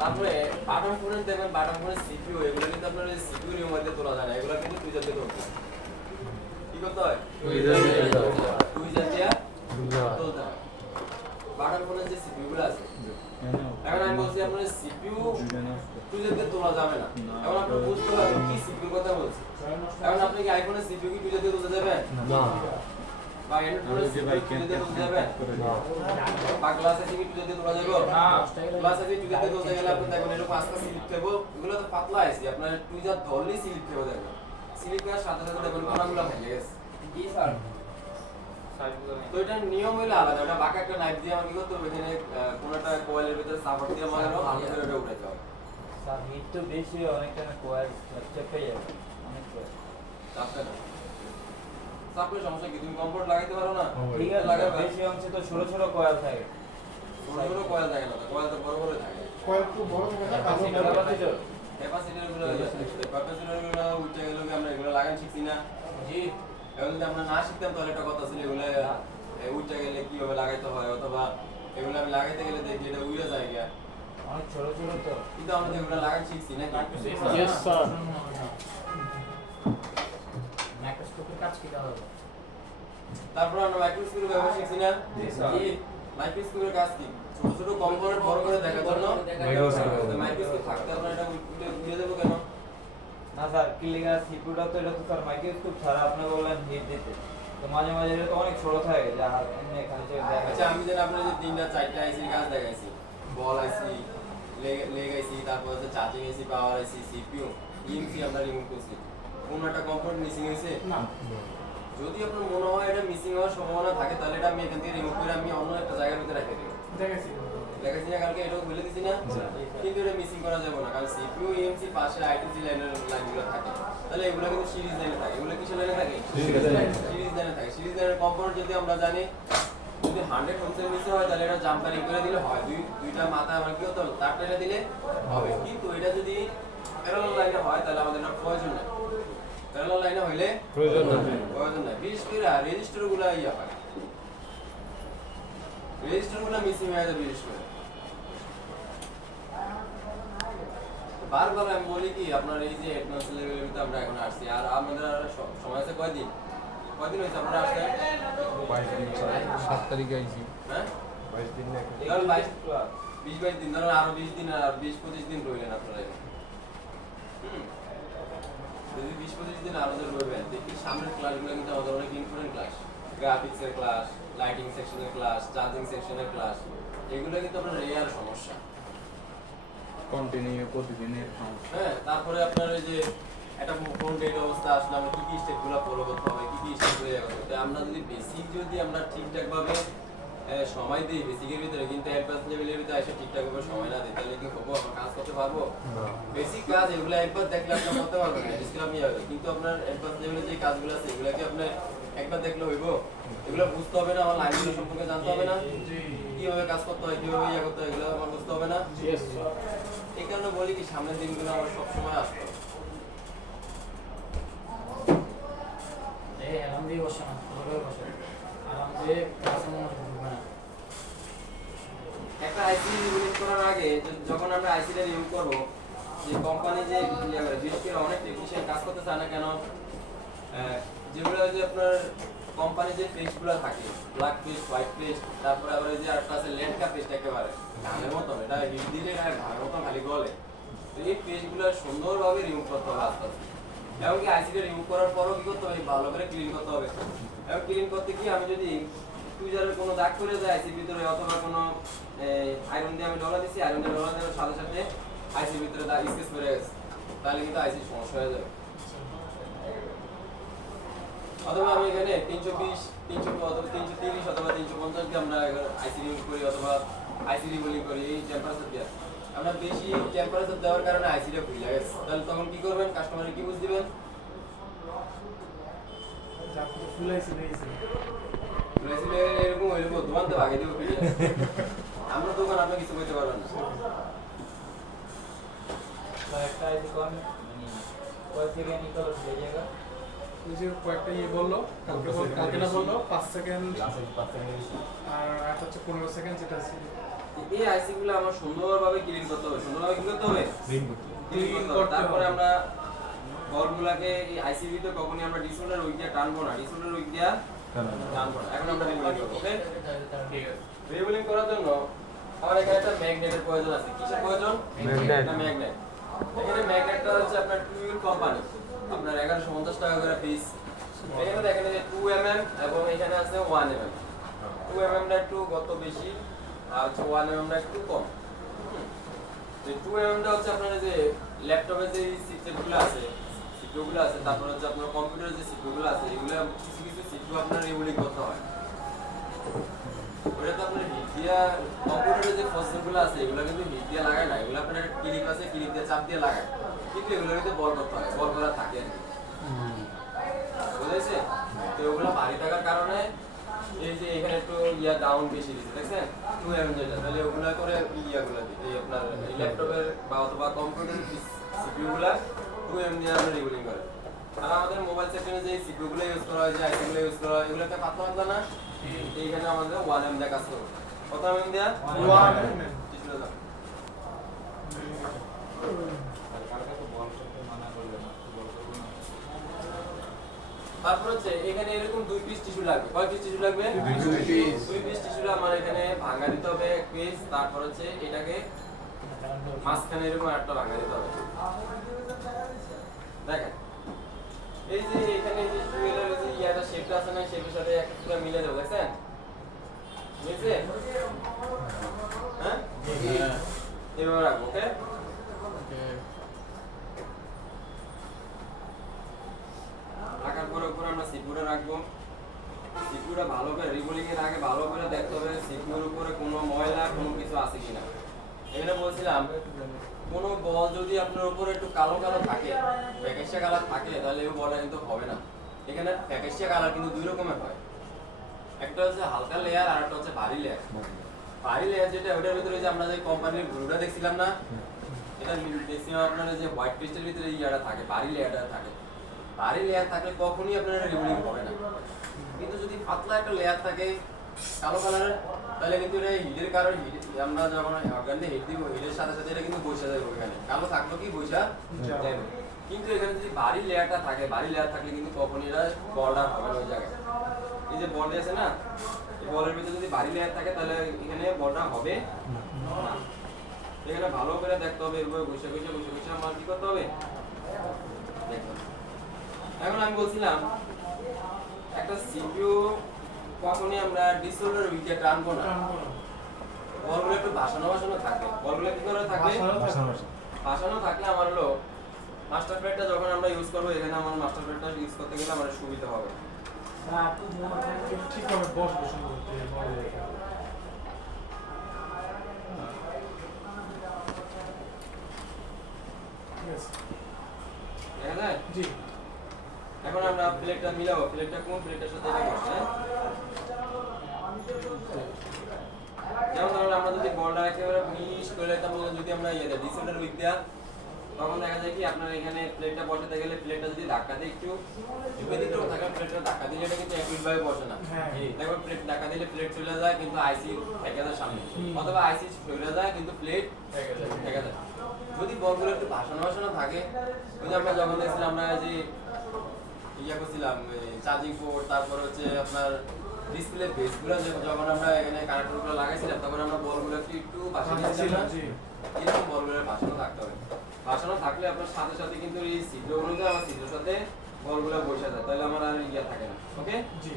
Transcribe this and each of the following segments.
তারপরে বাটন ফোনে দেখবেন বাটন ফোনের সিপিইউ এগুলো কিন্তু আপনার সিপিইউ এর মধ্যে তোলা যায় না এগুলো কিন্তু টুইজার দিয়ে তোলতে কি করতে হয় টুইজার দিয়ে তোলতে হয় বাটন ফোনের যে সিপিইউ গুলো আছে এখন আমি বলছি আপনার সিপিইউ টুইজার দিয়ে তোলা যাবে না এখন আপনি বুঝতে হবে কি সিপিইউ কথা বলছি এখন আপনি কি আইফোনের সিপিইউ কি টুইজার দিয়ে তোলা যাবে না বা অ্যান্ড্রয়েড সিপিইউ টুইজার দিয়ে তোলা যাবে না বা গ্লাসে কি টুইজার দিয়ে তোলা যাবে না গ্লাসে কি টুইজার দিয়ে তোলা গেলে আপনি দেখবেন এটা পাঁচটা স্লিপ দেব এগুলো তো পাতলা আছে আপনার টুইজার ধরলেই স্লিপ দেব দেখবেন স্লিপ করার সাথে সাথে দেখবেন কোনাগুলো ভেঙে গেছে কি স্যার তো এটা নিয়ম হলো আলাদা ওটা বাঁকা একটা নাইফ দিয়ে আমরা কি করতে হবে এখানে কোনটা কয়েলের ভিতরে সাপোর্ট দিয়ে মারলো আলো করে ওটা উঠাতে হবে স্যার হিট তো বেশি অনেকটা না কয়েল চেপে যাবে অনেক চাপটা না চাপের সমস্যা কি তুমি কমফোর্ট লাগাইতে পারো না ঠিক আছে লাগাবে বেশি অংশে তো ছোট ছোট কয়েল থাকে ছোট ছোট কয়েল থাকে না কয়েল তো বড় বড় থাকে কয়েল খুব বড় থাকে না ক্যাপাসিটর গুলো উঠে গেল কি আমরা এগুলো লাগান শিখছি না জি এখন যদি আমরা না শিখতাম তাহলে একটা কথা ছিল এগুলো উঠে গেলে কিভাবে লাগাইতে হয় অথবা এগুলো আমি লাগাইতে গেলে দেখি এটা উড়ে যায় গিয়া অনেক ছোট ছোট তো কিন্তু আমরা এগুলো লাগান শিখছি না ইয়েস স্যার মাইক্রোস্কোপের কাজ কি হবে তারপর আমরা মাইক্রোস্কোপের ব্যবহার শিখছি না জি মাইক্রোস্কোপের কাজ কি ছোট ছোট কম্পোনেন্ট বড় করে দেখার জন্য মাইক্রোস্কোপ থাকতে আমরা এটা উড়ে দেবো কেন না স্যার ক্লিয়ার সিপিইউটা তো এটা তো স্যার মাইক্রোস্কোপ ছাড়া আপনি বললেন হিট দিতে তো মাঝে মাঝে এটা তো অনেক ছোট থাকে যা এমনি এখানে যে দেখা আচ্ছা আমি যেন আপনার যে তিনটা চারটা আইসির কাজ দেখাইছি বল আইসি লেগ আইসি তারপর হচ্ছে চার্জিং আইসি পাওয়ার আইসি সিপিইউ ইএমসি আমরা রিমুভ করছি কোন একটা কম্পোনেন্ট মিসিং হয়েছে না যদি আপনার মনে হয় এটা মিসিং হওয়ার সম্ভাবনা থাকে তাহলে এটা আমি এখান থেকে রিমুভ করে আমি অন্য একটা জায়গার মধ্যে রেখে দেব দেখেছি দেখাচ্ছি না কালকে এটাও বলে দিছি না কিন্তু এটা মিসিং করা যাবে না কারণ সিপিইউ ইএমসি পাশে আইটিসি লাইনগুলো থাকে তাহলে এগুলো কিন্তু সিরিজ লাইনে থাকে এগুলো কিসের লাইনে থাকে সিরিজ লাইনে থাকে সিরিজ লাইনের কম্পোনেন্ট যদি আমরা জানি যদি 100 ওহমসের নিচে হয় তাহলে এটা জাম্পারিং করে দিলে হয় দুইটা মাথা আমরা কি হতো তার টেনে দিলে হবে কিন্তু এটা যদি প্যারালাল লাইনে হয় তাহলে আমাদের এটা প্রয়োজন নেই প্যারালাল লাইনে হইলে প্রয়োজন নাই বিশেষ করে রেজিস্টারগুলো ইয়া পায় রেজিস্টারগুলো মিসিং হয়ে যায় বিশেষ করে বারবার আমি বলি কি আপনার এই যে অ্যাডভান্স লেভেলের ভিতরে আমরা এখন আসছি আর আমাদের সময় আছে কয়দিন হয়েছে আপনারা আসতে 7 তারিখে আইছি হ্যাঁ 22 দিন নাকি 20-22 দিন ধরুন আরো 20 দিন আর 20-25 দিন রইলেন আপনারা যদি 20-25 দিন আরো রইবেন দেখি সামনের ক্লাসগুলো কিন্তু আমাদের অনেক ইম্পর্টেন্ট ক্লাস গ্রাফিক্সের ক্লাস লাইটিং সেকশনের ক্লাস চার্জিং সেকশনের ক্লাস এগুলো কিন্তু আপনার রেয়ার সমস্যা কন্টিনিউ প্রতিদিনের সমস্যা হ্যাঁ তারপরে আপনার এই যে একটা ফোন ডেট অবস্থা আসলে আমরা কি কি স্টেপগুলো ফলো করতে হবে কি কি স্টেপগুলো করতে আমরা যদি বেসিক যদি আমরা ঠিকঠাক ভাবে সময় দিই বেসিকের ভিতরে কিন্তু অ্যাডভান্স লেভেলের ভিতরে এসে ঠিকঠাক ভাবে সময় না দিই তাহলে কি হবো আমরা কাজ করতে পারবো বেসিক কাজ এগুলো একবার দেখলে আপনি করতে পারবেন না ডিসক্রাইব হবে কিন্তু আপনার অ্যাডভান্স লেভেলের যে কাজগুলো আছে এগুলো কি আপনি একবার দেখলে হইব এগুলো বুঝতে হবে না আমার লাইনগুলো সম্পর্কে জানতে হবে না কিভাবে কাজ করতে হয় কিভাবে ইয়ে করতে হয় এগুলো আমার বুঝতে হবে না এই কারণে বলি কি সামনের দিনগুলো আমার সবসময় আসতে হবে আরাম দিয়ে বসে না ধরে বসে আরাম দিয়ে পড়াশোনা করবে না একটা আইসি রিমুভ করার আগে যখন আমরা আইসিটা রিমুভ করব যে কোম্পানি যে বিশেষ করে অনেক টেকনিশিয়ান কাজ করতে চায় না কেন যেগুলো যে আপনার কোম্পানি যে পেস্টগুলো থাকে ব্ল্যাক পেস্ট হোয়াইট পেস্ট তারপরে আবার এই যে আরেকটা আছে লেন্টকা পেস্ট একেবারে ধানের মতন এটা হিট দিলে এটা ধানের মতন খালি গলে তো এই পেস্টগুলো সুন্দরভাবে রিমুভ করতে হবে আস্তে আস্তে এমনকি আইসিটা রিমুভ করার পরও কি করতে হবে ভালো করে ক্লিন করতে হবে এবং ক্লিন করতে কি আমি যদি টুইজারের কোনো দাগ করে যায় আইসির ভিতরে অথবা কোনো আয়রন দিয়ে আমি ডলা দিচ্ছি আয়রন দিয়ে ডলা দেওয়ার সাথে সাথে আইসির ভিতরে দাগ স্কেচ করে গেছে তাহলে কিন্তু আইসির সমস্যা হয়ে যাবে অথবা আমি এখানে 320 300 অথবা 330 অথবা 350 দিয়ে আমরা আইসি রিমুভ করি অথবা আইসি রিমুভিং করি এই টেম্পারেচার দিয়ে আমরা বেশি টেম্পারেচার দেওয়ার কারণে আইসিটা ফুলে গেছে তাহলে তখন কি করবেন কাস্টমারে কি বুঝ দিবেন এরকম হইলে দোকান তো ভাগে দেবো আমরা দোকান আপনি কিছু করতে পারবেন না একটা আইডি কোন কয় থেকে নিকল হয়ে যাবে ওই যে কয়েকটা ইয়ে বললো কালকে না বললো 5 সেকেন্ড আর একটা হচ্ছে 15 সেকেন্ড যেটা আছে এই আইসি গুলো আমার সুন্দরভাবে ক্লিন করতে হবে, সুন্দরভাবে কি করতে হবে, ক্লিন করতে হবে। তারপরে আমরা বলগুলাকে এই আইসিবি তে কখনই আমরা ডিসোল্ডার উইক দিয়ে টানবো না, ডিসোল্ডার উইক দিয়ে টানবো না। এখন আমরা রিবুলিং করব, ওকে? ঠিক আছে। রিবুলিং করার জন্য আমার এখানে একটা ম্যাগনেটের প্রয়োজন আছে। কিসের প্রয়োজন? একটা ম্যাগনেট। এখানে ম্যাগনেটটা হচ্ছে আপনার টুইল কোম্পানি, আপনার 1150 টাকা করে পিস। এখানে দেখেন যে 2 mm এবং এখানে আছে 1 mm। 2 mm টা একটু গত বেশি আর 1 mm টা একটু কম। এই 2 mm টা হচ্ছে আপনার যে ল্যাপটপে যে সিস্টেমগুলো আছে, সিপিইউগুলো আছে, তারপর হচ্ছে আপনার কম্পিউটারে যে সিপিইউগুলো আছে, এগুলো কিছু কিছু সিপিইউ আপনার রিবুলিং করতে হয়। ওটা তো আপনার হিট দিয়া কম্পিউটারে যে প্রসেসরগুলো আছে এগুলো কিন্তু হিট দিয়া লাগায় না, এগুলো আপনার ক্লিপ আছে, ক্লিপ দিয়ে চাপ দিয়ে লাগায়, কিন্তু এগুলোর ভিতরে বল করতে হয়, বল করা থাকে আর কি। বুঝেছে? তো ওগুলো ভারী থাকার কারণে এই যে এখানে একটু ইয়া ডাউন বেশি দিচ্ছে, দেখছেন 2 mm যেটা, তাহলে ওগুলা করে ইয়াগুলো দিতে এই আপনার ল্যাপটপের বা অথবা কম্পিউটারের সিপিইউ গুলা 2 mm দিয়ে আমরা রিবুলিং করে। আর আমাদের মোবাইল সেকশনে যে সিপিইউ গুলো ইউজ করা হয়, যে আইসি গুলো ইউজ করা হয়, এগুলোকে পাতলা পাতলা না, এইখানে আমাদের 1 mm দিয়ে কাজ করবে। কত mm দিয়ে? 1 mm। কিছুটা দাও। কালকে তো বল করতে মানা করলেন না, বল করব না। তারপর হচ্ছে এখানে এরকম 2 পিস টিস্যু লাগবে। কয় পিস টিস্যু লাগবে? 2 পিস টিস্যু আমার এখানে ভাঙা দিতে হবে এক পিস। তারপর হচ্ছে এটাকে মাঝখানে এরকম একটা ভাঙা দিতে হবে। দেখেন এই যে এখানে যে টুয়েলের যে ইয়াটা শেপটা আছে না, শেপের সাথে একটা পুরো মিলে যাবে, দেখছেন? মিলছে? হ্যাঁ? এভাবে রাখবো, ওকে? রাখার পরে উপরে আমরা সিপিইউটা রাখবো। সিপিইউটা ভালো করে রিবুলিং এর আগে ভালো করে দেখতে হবে সিপিইউর উপরে কোনো ময়লা কোনো কিছু আছে কিনা। এখানে বলছিলাম কোনো বল যদি আপনার উপরে একটু কালো কালো থাকে, ফ্যাকাশে কালার থাকে, তাহলে এই বলটা কিন্তু হবে না। এখানে ফ্যাকাশে কালার কিন্তু দুই রকমের হয়, একটা হচ্ছে হালকা লেয়ার আর একটা হচ্ছে ভারী লেয়ার। ভারী লেয়ার যেটা, ওটার ভিতরে যে আমরা যে কোম্পানির গ্লুটা দেখছিলাম না, এটা ম্যাক্সিমাম আপনার যে হোয়াইট পেস্টের ভিতরে ইয়াটা থাকে, ভারী লেয়ারটা থাকে। ভারী লেয়ার থাকলে কখনোই আপনার রিবুলিং হবে না। কিন্তু যদি পাতলা একটা লেয়ার থাকে কালো কালারের, তাহলে কিন্তু এটা হিটের কারণে আমরা যখন অর্গানে হিট দিব, হিটের সাথে সাথে এটা কিন্তু বসে যাবে ওখানে, কালো থাকলো কি বসে যাবে। কিন্তু এখানে যদি ভারী লেয়ারটা থাকে, ভারী লেয়ার থাকলে কিন্তু কখনই এটা বলটা হবে না ওই জায়গায়। এই যে বল আছে না, এই বলের ভিতরে যদি ভারী লেয়ার থাকে তাহলে এখানে বলটা হবে না। এখানে ভালো করে দেখতে হবে, এভাবে বসে বসে বসে বসে আমার কি করতে হবে দেখতে হবে। এখন আমি বলছিলাম একটা সিপিইউ কখনই আমরা ডিসোল্ডার উইক দিয়ে টানবো না, বলগুলো একটু ভাসানো ভাসানো থাকবে। বলগুলো কি করে থাকবে? ভাসানো থাকলে আমার হলো মাস্টার প্লেটটা যখন আমরা ইউজ করবো, এখানে আমার মাস্টার প্লেটটা ইউজ করতে গেলে আমার সুবিধা হবে। ঠিকভাবে বসবো সুন্দর করে বলে রেখে। ঠিক আছে। দেখা যায়? জি। এখন আমরা প্লেটটা মিলাবো, প্লেটটা কোন প্লেটের সাথে এটা বসে, হ্যাঁ? যেমন ধরুন আমরা যদি বলটা একেবারে মিশ করে নিতাম, যদি আমরা ডিসোল্ডার উইক দেয়া, তখন দেখা যায় কি আপনার এখানে প্লেটটা বসাতে গেলে প্লেটটা যদি ধাক্কা দিয়ে একটু ব্যতিক্রম থাকে, প্লেটটা ধাক্কা দিলে এটা কিন্তু একইভাবে বসে না। দেখো প্লেট ধাক্কা দিলে প্লেট চলে যায় কিন্তু আইসি থেকে যায় সামনে, অথবা আইসি চলে যায় কিন্তু প্লেট থেকে যায়। যদি বলগুলো একটু ভাসানো ভাসানো থাকে, ওই যে আমরা যখন দেখছিলাম আমরা যে ইয়া করছিলাম চার্জিং পোর্ট, তারপর হচ্ছে আপনার ডিসপ্লে বেসগুলো যখন আমরা এখানে কানেক্টরগুলো লাগাইছিলাম, তখন আমরা বলগুলো একটু ভাসানো দিয়েছিলাম, এরকম বলগুলো ভাসানো থাকতে হবে। ভাসানো থাকলে আপনার সাথে সাথে কিন্তু এই ছিদ্র অনুযায়ী আমার ছিদ্রের সাথে বলগুলো বসে যায়, তাহলে আমার আর ইয়া থাকে না। ওকে, জি।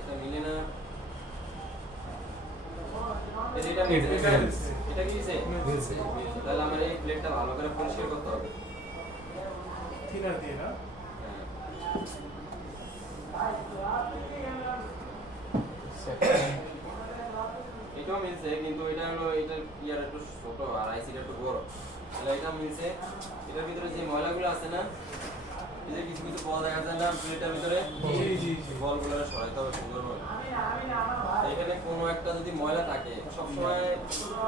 এটা মিলে না, এটা মিলছে, এটা কি মিলছে? তাহলে আমার এই প্লেটটা ভালো করে পরিষ্কার করতে হবে। থিনার দিয়ে না? এটাও মিলছে, কিন্তু এটা হলো এটা ইয়ার একটু ছোট আর আইসিটা একটু বড়, তাহলে এটা মিলছে। এটার ভিতরে যে ময়লাগুলো আছে না, এই যে কিছু কিছু বল দেখা যায় না প্লেটের ভিতরে, বলগুলো সরাইতে হবে সুন্দরভাবে। এখানে কোনো একটা যদি ময়লা থাকে, সবসময়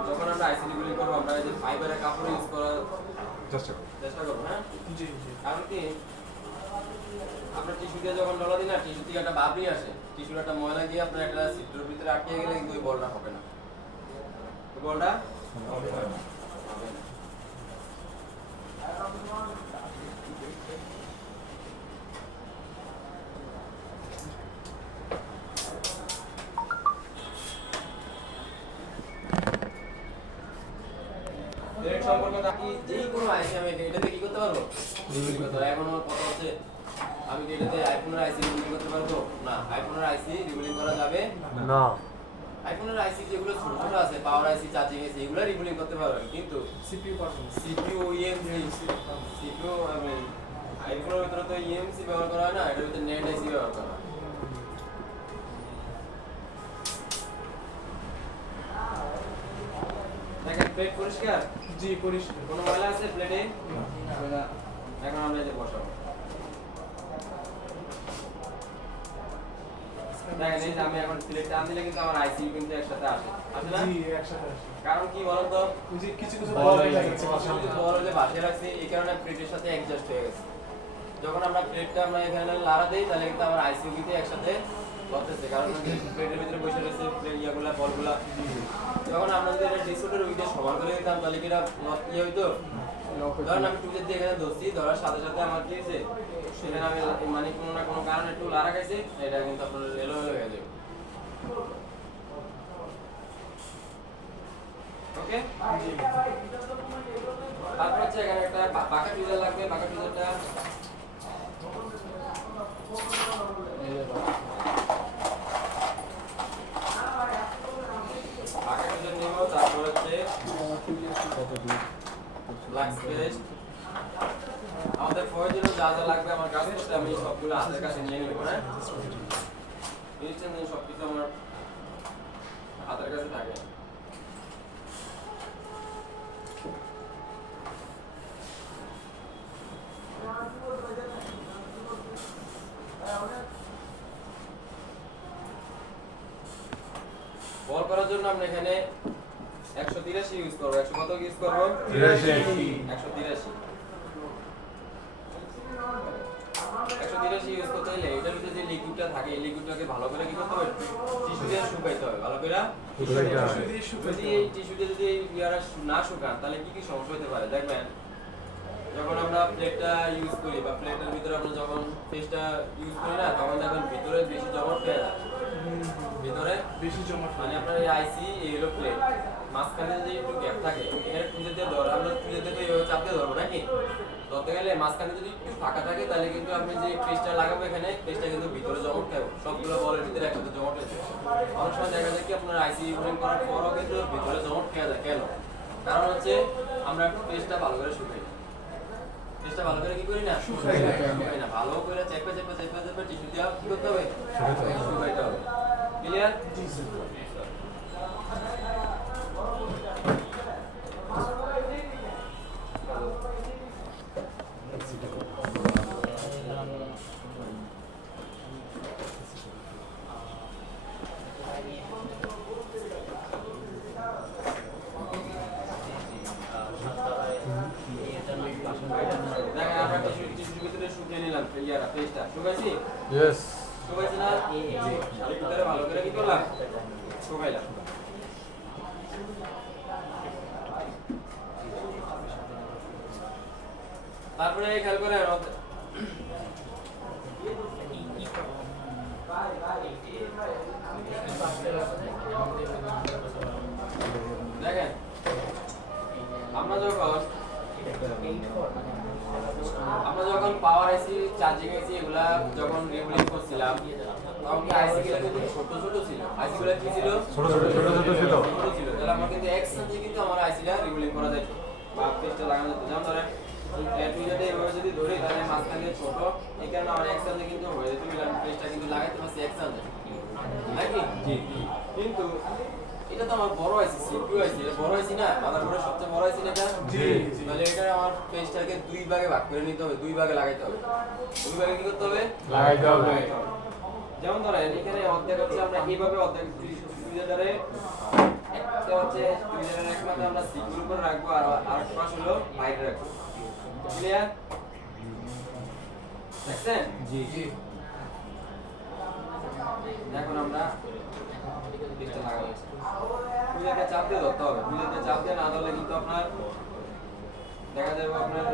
যখন আমরা আইসি রিবুলিং করবো আমরা এই যে ফাইবারের কাপড় ইউজ করার চেষ্টা করবো, হ্যাঁ? কারণ কি আমরা টিস্যু দিয়ে যখন ডলা দিই না, টিস্যু থেকে একটা বাবরি আসে, টিস্যুর একটা ময়লা গিয়ে আপনার একটা সিপ্টুর ভিতরে আটকে গেলে কিন্তু ওই বলটা হবে না। ওই বলটা হবে না। প্লেট সম্পর্কে আপনি যেই কোনো আইসি আমি এটাতে কি করতে পারবো? রিভিউ করতে পারবো। এখন আমার কথা হচ্ছে আমি কি এটাতে আইফোনের আইসি রিভিউ করতে পারবো? না, আইফোনের আইসি রিভিউ করা যাবে না। আইফোনের আইসি যেগুলো ছোট ছোট আছে, পাওয়ার আইসি, চার্জিং আইসি, এগুলো রিভিউ করতে পারবেন, কিন্তু সিপিইউ পারবেন না। সিপিইউ সিপিইউ আমি আইফোনের ভিতরে তো ইএমসি ব্যবহার করা হয় না, এটার ভিতরে নেট আইসি ব্যবহার করা হয়। দেখেন প্লেট পরিষ্কার, জি পরিষ্কার। কোনো ময়লা আছে প্লেটে? এখন আমরা এই যে বসাবো। দেখেন এই যে আমি এখন প্লেট টান দিলে কিন্তু আমার আইসি কিন্তু একসাথে আসে না? জি একসাথে আসে। কারণ কি বলেন তো, ওই যে কিছু কিছু বল বল হয়ে লাগে গেছে। বড় যে বাসে রাখছি এই কারণে প্লেটের সাথে অ্যাডজাস্ট হয়ে গেছে। যখন আমরা প্লেটটা আমরা এখানে লাড়া দেই তাহলে কিন্তু আমার আইসিইউতে একসাথে বসতেছে, কারণ প্লেটের ভিতরে বসে রয়েছে প্লেট ইয়াগুলা বলগুলা। যখন আমরা যদি এটা ডিসপ্লের উইকে সমান করে দিতাম তাহলে কি এটা নট ইয়ে হইতো? ধরেন আমি টুজের দিয়ে এখানে ধরছি, ধরার সাথে সাথে আমার কি হয়েছে, সেখানে আমি মানে কোনো না কোনো কারণে একটু লাড়া খাইছি, এটা কিন্তু আপনার এলোমেলো হয়ে যাবে। ওকে, তারপর হচ্ছে এখানে একটা পাকা টুজার লাগবে। পাকা টুজারটা পাকা টুজার নিব। তারপর হচ্ছে ব্ল্যাক পেস্ট। আমাদের প্রয়োজনে যা যা লাগবে আমার কাজ করতে আমি সবগুলো হাতের কাছে নিয়ে নেব। হ্যাঁ, সবকিছু আমার হাতের কাছে থাকে। বল করার জন্য আমরা এখানে 183 ইউজ করব। 100 কত ইউজ করব? 183 ইউজ করতে হলে এটার ভিতরে যে লিকুইডটা থাকে এই লিকুইডটাকে ভালো করে কি করতে হবে? টিস্যু দিয়ে শুকাইতে হবে। ভালো করে যদি এই টিস্যু দিয়ে যদি ইয়ারা না শুকান তাহলে কি কি সমস্যা হতে পারে দেখবেন। যখন আমরা প্লেটটা ইউজ করি বা প্লেটের ভিতরে আমরা যখন পেস্টটা ইউজ করি না, তখন দেখবেন ভিতরে বেশি জমাট হয়ে যায়। ভিতরে বেশি জমা মানে আপনার এই আইসি এই হলো প্লেট, মাঝখানে যদি একটু গ্যাপ থাকে এখানে টুজে দিয়ে ধর, আমরা টুজে দিয়ে তো এইভাবে চাপ দিয়ে ধরবো নাকি? ধরতে গেলে মাঝখানে যদি একটু ফাঁকা থাকে তাহলে কিন্তু আপনি যে পেস্টটা লাগাবো এখানে পেস্টটা কিন্তু ভিতরে জমাট খাবে, সবগুলো বলের ভিতরে একসাথে জমাট হয়ে যায়। অনেক সময় দেখা যায় কি আপনার আইসি ইউজ করার পরও কিন্তু ভিতরে জমাট খেয়ে যায়। কেন? কারণ হচ্ছে আমরা পেস্টটা ভালো করে শুকাই না। পেস্টটা ভালো করে কি করি না? শুকাই না। ভালো করে চেপে টিস্যু দিয়ে কি করতে হবে? শুকাইতে হবে। ক্লিয়ার? জি স্যার। দেখেন আমরা টিস্যুর ভিতরে শুকিয়ে নিলাম ইয়ারা পেস্টটা। শুকাইছি? ইয়েস। শুকাইছি না? জি। ভিতরে ভালো করে কি করলাম? শুকাইলাম। তারপরে খেয়াল করে দেখেন আমরা যখন পাওয়ার আইসি, চার্জিং আইসি এগুলা যখন রিবুলিং করছিলাম তখন আইসি গুলো কিন্তু ছোট ছোট ছিল। আইসি গুলো কি ছিল? ছোট ছিল। ছোট ছিল। তাহলে আমরা কিন্তু একসাথে কিন্তু আমার আইসিটা রিবুলিং করা যেত বা পেস্টটা লাগানো যেত। যেমন ধরেন প্লেটটা এভাবে যদি ধরি তাহলে মাঝখানে ছোট, এই কারণে আমার একসাথে কিন্তু হয়ে যেত। পেস্টটা কিন্তু লাগাইতে পারছি একসাথে নাকি? জি। কিন্তু এটা তো আমার বড় আইসি, সিপিইউ আইসি, এটা বড় আইসি না? মাদারবোর্ডের সবচেয়ে বড় আইসি না এটা? জি। তাহলে এটা আমার পেজটাকে দুই ভাগে ভাগ করে নিতে হবে, দুই ভাগে লাগাইতে হবে। দুই ভাগে কি করতে হবে? লাগাইতে হবে। যেমন ধরেন এখানে অর্ধেক হচ্ছে আমরা এইভাবে অর্ধেক টুইজারে একটা হচ্ছে টুইজারের এক মাথা আমরা সিপিইউর উপর রাখবো আর আরেকটা পাশ হলো বাইরে রাখবো। ক্লিয়ার? দেখছেন? জি। এখন আমরা পিস্টন লাগাবো। টুইজারকে চাপ দিয়ে ধরতে হবে। টুইজারকে চাপ দিয়ে না ধরলে কিন্তু আপনার দেখা যাবে আপনার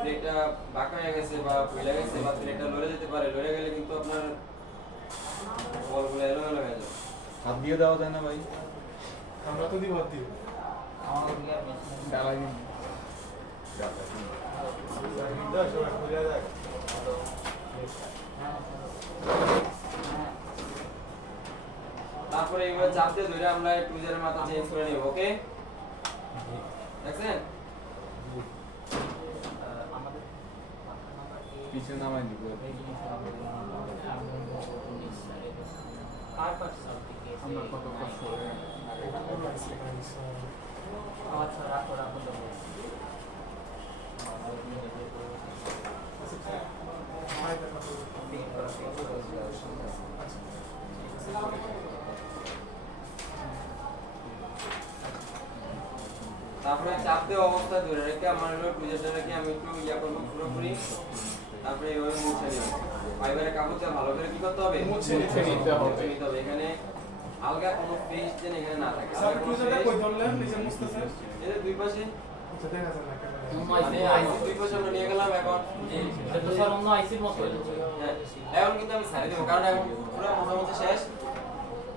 প্লেটটা বাঁকা হয়ে গেছে বা ফুলে গেছে বা প্লেটটা লড়ে যেতে পারে। লড়ে গেলে কিন্তু আপনার বলগুলো এলোমেলো হয়ে যাবে। হাত দিয়ে দেওয়া যায় না ভাই? আমরা তো দিব দিব আমাদের দিকে আর মেশিন ডালাই দিন। তারপরে এইভাবে চাপ দিয়ে ধরে আমরা টুইজারের মাথা চেঞ্জ করে নিব। ওকে, দেখছেন? আমাদের পিছনে নামাই দিব। আর পার্সেন্ট থেকে আমরা কত কষ্ট করে আচ্ছা রাখো রাখো দেবো তারপরে চাপ দেওয়া অবস্থা ধরে রেখে আমার হলো টুইজারটাকে আমি একটু ইয়া করবো পুরোপুরি। তারপরে এইভাবে মুছে নিব। ফাইবারের কাগজটা ভালো করে কি করতে হবে? মুছে নিতে হবে। মুছে নিতে হবে। এখানে আলগা কোনো পেস্ট যেন এখানে না থাকে। স্যার টুইজারটা কই ধরলেন নিচে মুছতেছে এই যে দুই পাশে আচ্ছা দেখা যায় না ক্যামেরায় মানে আইসি দুই পাশে আমরা নিয়ে গেলাম। এখন এটা তো স্যার অন্য আইসির মতো হ্যাঁ, এখন কিন্তু আমি ছাড়িয়ে দেবো কারণ এখন পুরো মোটামুটি শেষ।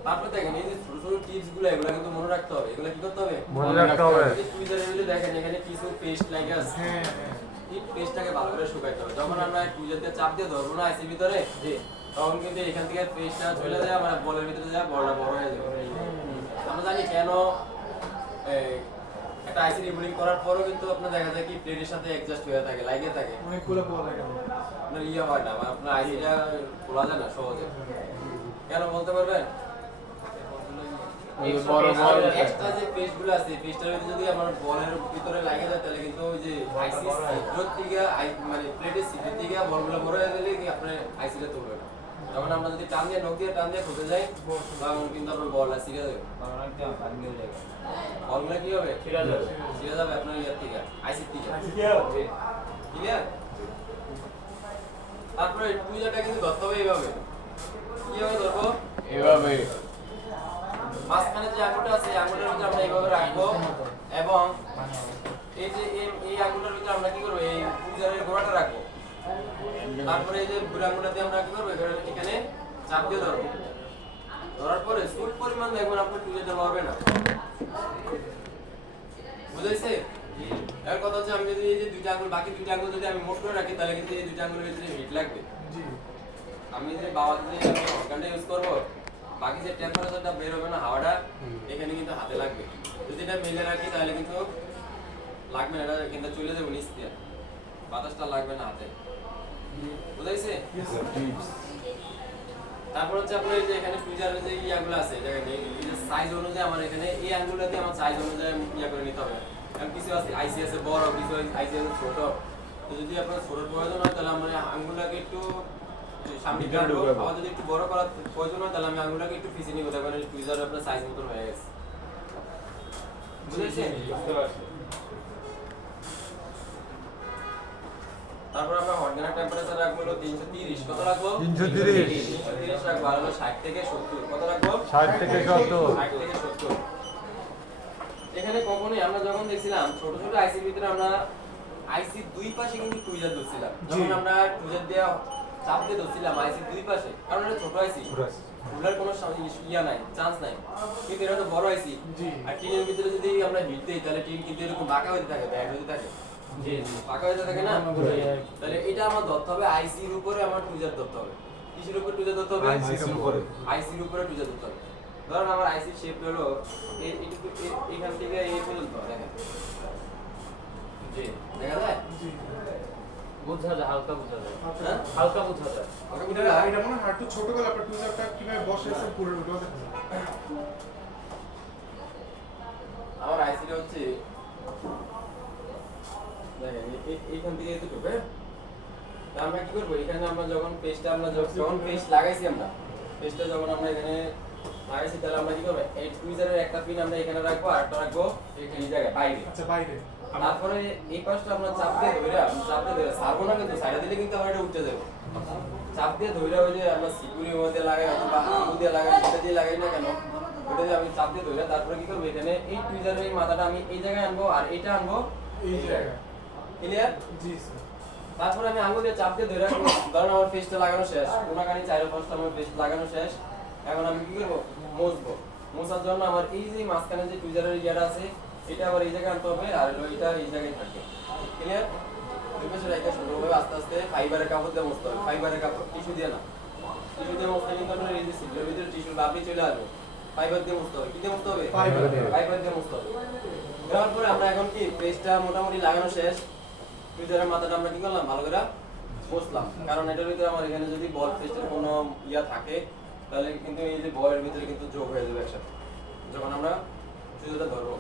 তারপরে দেখেন এই যে ছোট ছোট টিপস গুলো এগুলো কিন্তু মনে রাখতে হবে। এগুলো কি করতে হবে? মনে রাখতে হবে। এই যে টুইজারের মধ্যে দেখেন এখানে কিছু পেস্ট লাগে আছে। হ্যাঁ হ্যাঁ এই পেস্টটাকে ভালো করে শুকাইতে হবে। যখন আমরা টুইজারতে চাপ দিয়ে ধরবো না আইসির ভিতরে, তখন কিন্তু এখান থেকে পেস্টটা চলে যায় মানে বলের ভিতরে যায়, বলটা বড় হয়ে যাবে। আমরা জানি কেন একটা আইসি রিবুটিং করার পরও কিন্তু আপনার দেখা যায় কি প্লেটের সাথে অ্যাডজাস্ট হয়ে থাকে, লাগিয়ে থাকে। অনেকগুলো বল লাগে আপনার ইয়ে হয় না, মানে আপনার আইসিটা খোলা যায় না সহজে। কেন বলতে পারবেন? ওই বড় বল এক্সট্রা যে পেস্টগুলো আছে, পেস্টের ভিতরে যদি আমার বলের ভিতরে লাগে যায় তাহলে কিন্তু ওই যে আইসি সিগ্রোর থেকে মানে প্লেটের সিগ্রোর থেকে বলগুলো বড় হয়ে গেলে কি আপনার আইসিটা তুলবে না। তখন আমরা যদি টান দিয়ে নখ দিয়ে টান দিয়ে খুঁজে যাই তখন কিন্তু আপনার বলটা ছিঁড়ে যাবে। কারণ একদম ভাঙিয়ে যাবে বলগুলো কি হবে? ছিঁড়ে যাবে। ছিঁড়ে যাবে আপনার ইয়ার থেকে, আইসির থেকে। ক্লিয়ার? তারপরে টুইজারটা কিন্তু ধরতে হবে এইভাবে। কিভাবে ধরবো? এভাবে মাঝখানে যে আঙুলটা আছে এই আঙুলের ভিতরে আমরা এইভাবে রাখবো এবং এই যে এই আঙুলের ভিতরে আমরা কি করবো? এই টুইজারের গোড়াটা রাখবো। তারপরে এই যে বুড়া আঙুলটা দিয়ে আমরা কি করবো? এখানে চাপ দিয়ে ধরবো। ধরার পরে সুট পরিমাণ দেখবেন আপনার টুইজারটা লড়বে না। বুঝাইছে? এর কথা হচ্ছে আমি যদি এই যে দুইটা আঙুল বাকি দুইটা আঙুল যদি আমি মোট করে রাখি তাহলে কিন্তু এই দুইটা আঙুলের ভিতরে হিট লাগবে। জি আমি যে বাবা যে অর্গানটা ইউজ করবো বাকি যে টেম্পারেচারটা বের হবে না হাওয়াটা এখানে কিন্তু হাতে লাগবে। যদি এটা মেলে রাখি তাহলে কিন্তু লাগবে না, এটা কিন্তু চলে যাবে নিচ দিয়ে, বাতাসটা লাগবে না হাতে। বুঝাইছে? তারপর হচ্ছে আপনার এই যে এখানে টুইজারের যে ইয়াগুলো আছে দেখেন এই যে সাইজ অনুযায়ী আমার এখানে এই আঙ্গুলটাতে আমার সাইজ অনুযায়ী ইয়া করে নিতে হবে। কারণ কিছু আছে আইসি আছে বড়, কিছু আইসি আছে ছোট। তো যদি আপনার ছোট প্রয়োজন হয় তাহলে আমরা আঙ্গুলটাকে একটু সামনে কাটবো। আবার যদি একটু বড় করার প্রয়োজন হয় তাহলে আমি আঙ্গুলটাকে একটু পিছিয়ে নিব। দেখবেন টুইজার আপনার সাইজ মতন হয়ে গেছে। বুঝেছেন? বুঝতে পারছি। তারপর আমরা হটগানের টেম্পারেচার রাখবো হলো 330। কত রাখবো? 330 330 রাখবো। আর হলো 60 থেকে 70। কত রাখবো? 60 থেকে 70 60 থেকে 70। এখানে কখনোই আমরা যখন দেখছিলাম ছোট ছোট আইসির ভিতরে আমরা আইসি দুই পাশে কিন্তু টুইজার ধরছিলাম। যখন আমরা টুইজার দিয়ে চাপ দিয়ে ধরছিলাম আইসি দুই পাশে, কারণ এটা ছোট আইসি, ফুলার কোনো ইয়া নাই, চান্স নাই। কিন্তু এটা তো বড় আইসি। জি। আর টিনের ভিতরে যদি আমরা হিট দেই তাহলে টিন কিন্তু এরকম বাঁকা হতে থাকে, ব্যাগ হতে থাকে। জি বাঁকা হতে থাকে না? তাহলে এটা আমার ধরতে হবে আইসির উপরে, আমার টুইজার ধরতে হবে। কিসের উপরে টুইজার ধরতে হবে? আইসির উপরে। আইসির উপরে টুইজার ধরতে হবে। ধরুন আমার আইসির শেপ হলো এইটুকু, এখান থেকে এই পর্যন্ত দেখেন। জি, দেখা যায়? জি বোঝা যায়, হালকা বোঝা যায়, হ্যাঁ? হালকা বোঝা যায়। ওটা এটা বুঝতে পারলাম? এটা মনে হয় একটু ছোট করে আপনার টুইজারটা কিভাবে বসে আছে পুরো ওটাও দেখুন আমার আইসিটা হচ্ছে দেখেন এইখান থেকে এতটুকু, হ্যাঁ? তা আমরা কি করবো? এখানে আমরা যখন পেস্টটা আমরা যখন পেস্ট লাগাইছি আমরা পেস্টটা যখন আমরা এখানে লাগাইছি তাহলে আমরা কি করবো? এই টুইজারের একটা পিন আমরা এখানে রাখবো আর একটা রাখবো এই জায়গায় বাইরে। আচ্ছা বাইরে তারপরে এই পাশটা আমরা চাপ দিয়ে ধরে ছাড়বো না, কিন্তু সাইডে দিলে কিন্তু আমার এটা উঠে যাবে। চাপ দিয়ে ধরে ওই যে আমরা সিকিউরিটির মধ্যে লাগাই অথবা আঙুল দিয়ে লাগাই যেটা দিয়ে লাগাই না কেন ওটা দিয়ে আমি চাপ দিয়ে ধরে তারপরে কি করবো এখানে এই টুইজারের এই মাথাটা আমি এই জায়গায় আনবো আর এটা আনবো এই জায়গায়। ক্লিয়ার? জি স্যার। তারপরে আমি আঙুল দিয়ে চাপ দিয়ে ধরে রাখবো ধরেন আমার ফেসটা লাগানো শেষ কোনাকানি চাইলে ফার্স্ট আমার ফেস লাগানো শেষ এখন আমি কি করবো মুছবো মোছার জন্য আমার এই যে মাঝখানে যে টুইজারের ইয়াটা আছে এটা আবার এই জায়গায় আনতে হবে আর হলো এটা এই জায়গায় থাকবে ক্লিয়ার? দুই পাশে রেখে সুন্দরভাবে আস্তে আস্তে ফাইবারের কাপড় দিয়ে মুছতে হবে ফাইবারের কাপড় টিস্যু দিয়ে না টিস্যু দিয়ে মুছতে কিন্তু আপনার এই যে সিলের ভিতরে টিস্যুর বাবলি চলে আসবে ফাইবার দিয়ে মুছতে হবে কি দিয়ে মুছতে হবে ফাইবার দিয়ে। ফাইবার দিয়ে মুছতে হবে দেওয়ার পরে আমরা এখন কি পেস্টটা মোটামুটি লাগানো শেষ টুইজারের মাথাটা আমরা কি করলাম ভালো করে মুছলাম কারণ এটার ভিতরে আমার এখানে যদি বল পেস্টের কোনো ইয়া থাকে তাহলে কিন্তু এই যে বলের ভিতরে কিন্তু যোগ হয়ে যাবে একসাথে যখন আমরা টুইজারটা ধরবো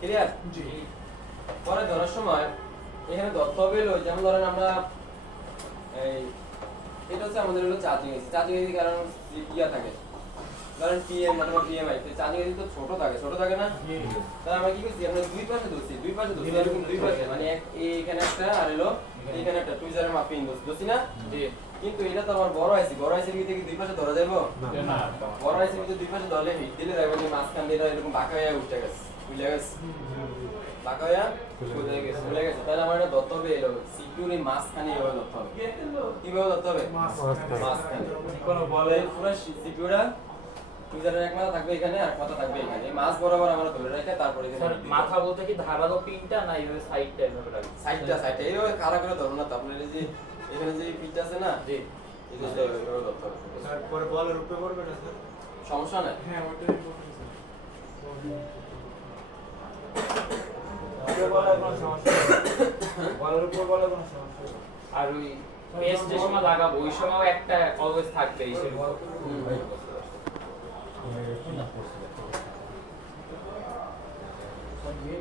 ক্লিয়ার? জি। পরে ধরার সময় এখানে ধরতে হবে হলো যেমন ধরেন আমরা এই এটা হচ্ছে আমাদের হলো চার্জিং এসি কারণ ইয়া থাকে ধরেন পিএম অথবা পিএমআই তো চার্জিং এসি তো ছোট থাকে না তাহলে আমরা কি করছি আমরা দুই পাশে ধরছি এরকম দুই পাশে মানে এইখানে একটা আর হলো এইখানে একটা টুইজারের মাপিং ধরছি না কিন্তু এটা তো আমার বড় আইসির ভিতরে কি দুই পাশে ধরা যাবে বড় আইসির ভিতরে দুই পাশে ধরলে হিট দিলে যাবে যে মাঝখান দিয়ে এরকম বাঁকা হয়ে উঠে গেছে বুঝলে গেছে বাঁকা হয়ে চলে গেছে তাহলে আমার এটা ধরতে হবে এলো সিকিউর এই মাঝখানে এভাবে ধরতে হবে কিভাবে ধরতে হবে মাঝখানে কোনো বলে পুরো সিকিউরটা টুইজারের এক মাথা থাকবে এখানে আর মাথা থাকবে এখানে এই মাছ বরাবর আমরা ধরে রেখে তারপরে স্যার এখানে মাথা বলতে কি ধারালো পিনটা না এইভাবে সাইডটা এভাবে রাখবে সাইডটা এইভাবে খাড়া করে ধরো না তো আপনার এই যে এখানে যে পিঠটা আছে না জি এই যে এইভাবে ধরতে হবে তারপরে বলের উপরে পড়বে না স্যার? সমস্যা নাই হ্যাঁ ওটাই বলছি স্যার। বলে কোনো সমস্যা নেই। বলের উপর বলে কোনো সমস্যা নেই। আর ওই পেস্ট যে সময় লাগাবো ওই সময়ও একটা অলওয়েজ থাকবে এই সেরকম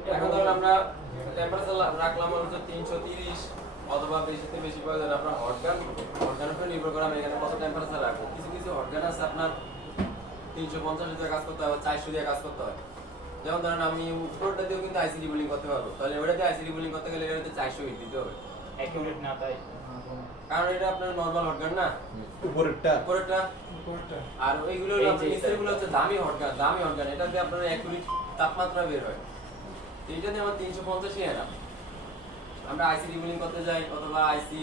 এখন ধরুন আমরা টেম্পারেচার রাখলাম হচ্ছে 330 অথবা বেশিতে বেশি প্রয়োজন আপনার হটগানের উপর নির্ভর করে আমি এখানে কত টেম্পারেচার রাখবো কিছু হটগান আছে আপনার 350 দিয়ে কাজ করতে হয় 400 দিয়ে কাজ করতে হয় যেমন ধরেন আমি উপরটা দিয়েও কিন্তু আইসি রিবুলিং করতে পারবো তাহলে ওটাতে আইসি রিবুলিং করতে গেলে এটাতে 400 হিট দিতে হবে অ্যাকিউরেট না তাই কারণ এটা আপনার নরমাল হটগান না উপরেরটা উপরটা। আর ওইগুলো হলো আপনার নিচেরগুলো হচ্ছে দামি হটগান এটাতে আপনার অ্যাকুরেট তাপমাত্রা বের হয় এইটাতে আমার 350 এ না আমরা আইসি রিমুভিং করতে যাই অথবা আইসি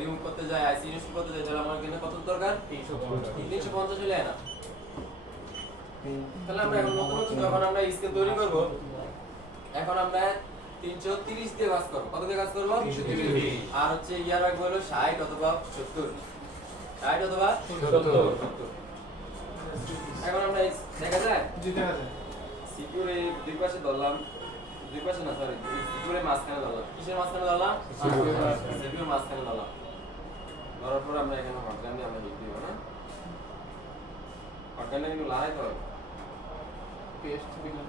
রিমুভ করতে যাই আইসি ইনস্টল করতে যাই তাহলে আমার এখানে কত দরকার 350 হলে না তাহলে আমরা এখন নতুন যখন আমরা স্কেল তৈরি করব এখন আমরা 330 দিয়ে কাজ করব কত দিয়ে কাজ করব 330 আর হচ্ছে ইয়ার রাখবো হলো 60 অথবা 70 60 অথবা 70 এখন আমরা দেখা যায় জি দেখা যায়। সিকিউরে দুই পাশে ধরলাম দুই পাশে না সরি সিকিউরে মাঝখানে ধরলাম কিসের মাঝখানে ধরলাম সিকিউর মাঝখানে ধরলাম ধরার পর আমরা এখানে হটগান দিয়ে আমরা হিট দিব না হটগানটা কিন্তু লাগাইতে হবে পেস্ট দিলাম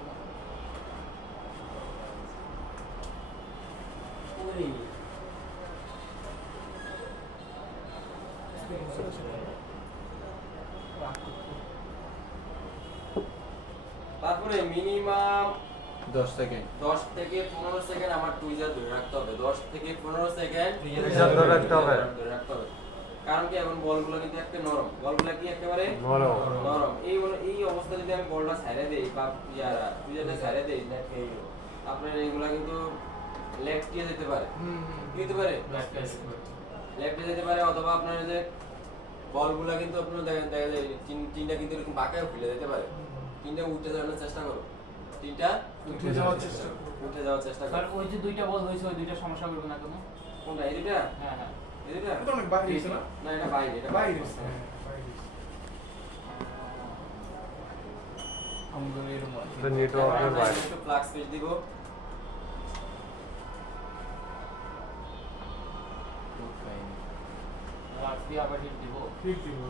তারপরে মিনিমাম 10 সেকেন্ড 10 থেকে 15 সেকেন্ড আমার টুইজার ধরে রাখতে হবে 10 থেকে 15 সেকেন্ড টুইজার ধরে রাখতে হবে। ধরে রাখতে হবে কারণ কি এখন বলগুলো কিন্তু একটা নরম বলগুলো কি একেবারে নরম। নরম এই অবস্থা যদি আমি বলটা ছাইড়া দেই বা ইয়ারা টুইজারটা ছাইড়া দেই আপনার এইগুলা কিন্তু লেফট দিয়ে যেতে পারে কি যেতে পারে লেফট দিয়ে যেতে পারে অথবা আপনার এই যে বলগুলো কিন্তু আপনার দেখা যায় তিনটা কিন্তু এরকম বাঁকায় খুলে যেতে পারে তিনটা উঠে যাওয়ার চেষ্টা করো তিনটা উঠে যাওয়ার চেষ্টা করো। উঠে যাওয়ার চেষ্টা স্যার করো ওই যে দুইটা বল হয়েছে ওই দুইটা সমস্যা করবে না কোনো কোনটা এই দুইটা হ্যাঁ হ্যাঁ এই দুইটা এটা তো অনেক বাইরে গেছে না? না এটা বাইরে এটা বাইরে গেছে, হ্যাঁ, বাইরে গেছে। এটা নেটওয়ার্কের বাইরে একটু প্লাগ স্পেস দিব লাস্ট দিয়ে আবার হিট দিব ঠিক দিব।